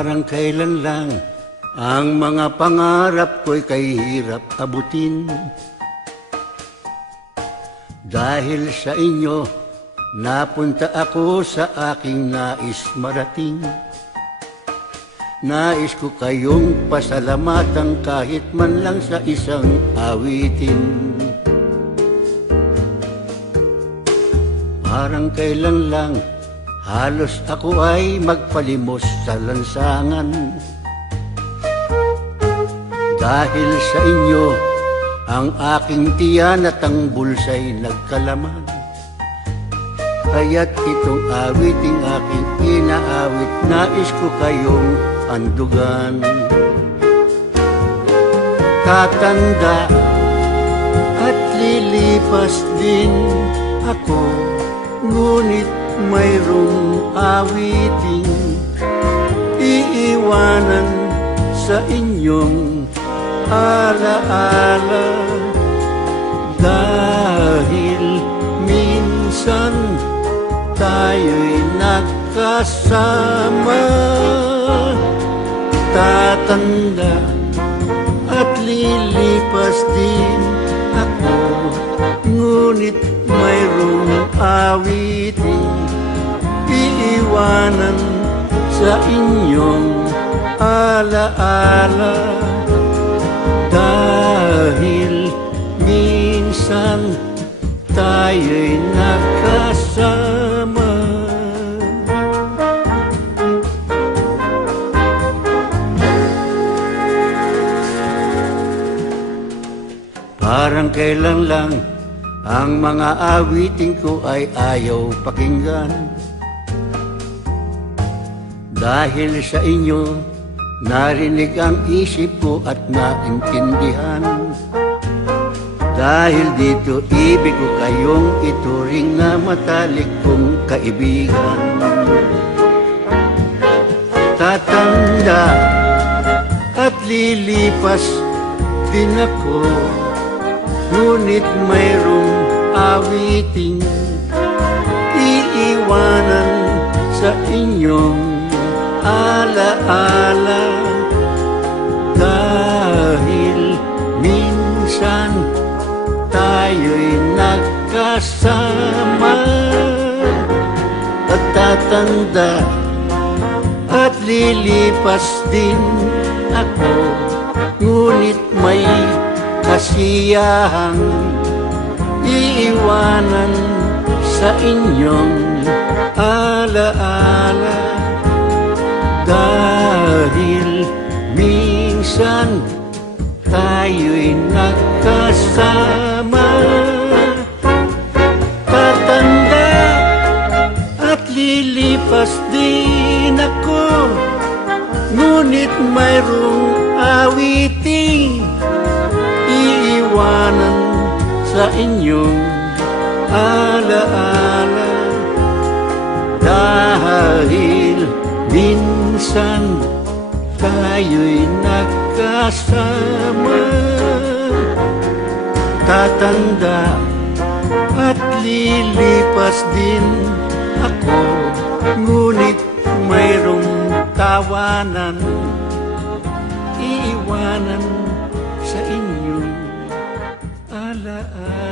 Parang kailan lang ang mga pangarap ko'y kay hirap abutin. Dahil sa inyo, napunta ako sa aking nais marating. Nais ko kayong pasalamatan kahit man lang sa isang awitin. Parang kailan lang, halos ako ay magpalimos sa lansangan. Dahil sa inyo, ang aking tiyan at ang bulsa'y nagkalaman. Kaya't itong awiting aking inaawit, nais ko kayong andugan. Tatanda at lilipas din ako, ngunit mayroong awiting iiwanan sa inyong alaala. Dahil minsan tayo'y nagkasama. Tatanda at lilipas din ako, ngunit mayroong awiting iiwanan sa inyong alaala. Dahil minsan tayo'y nakasama. Parang kailan lang ang mga awiting ko ay ayaw pakinggan. Dahil sa inyo, narinig ang isip ko at naintindihan. Dahil dito, ibig ko kayong ituring na matalik kong kaibigan. Tatanda at lilipas din ako, ngunit mayroong awiting iiwanan sa inyong alaala. Dahil minsan tayo'y nagkasama. At tatanda at lilipas din ako, ngunit may kasiyahang iiwanan sa inyong alaala. Dahil minsan tayo'y nagkasama. Tatanda at lilipas din ako, ngunit mayroong awiting iiwanan sa inyong alaala. Dahil minsan tayo'y nagkasama. Tatanda at lilipas din ako, ngunit mayroong tawanan iiwanan sa inyong alaala.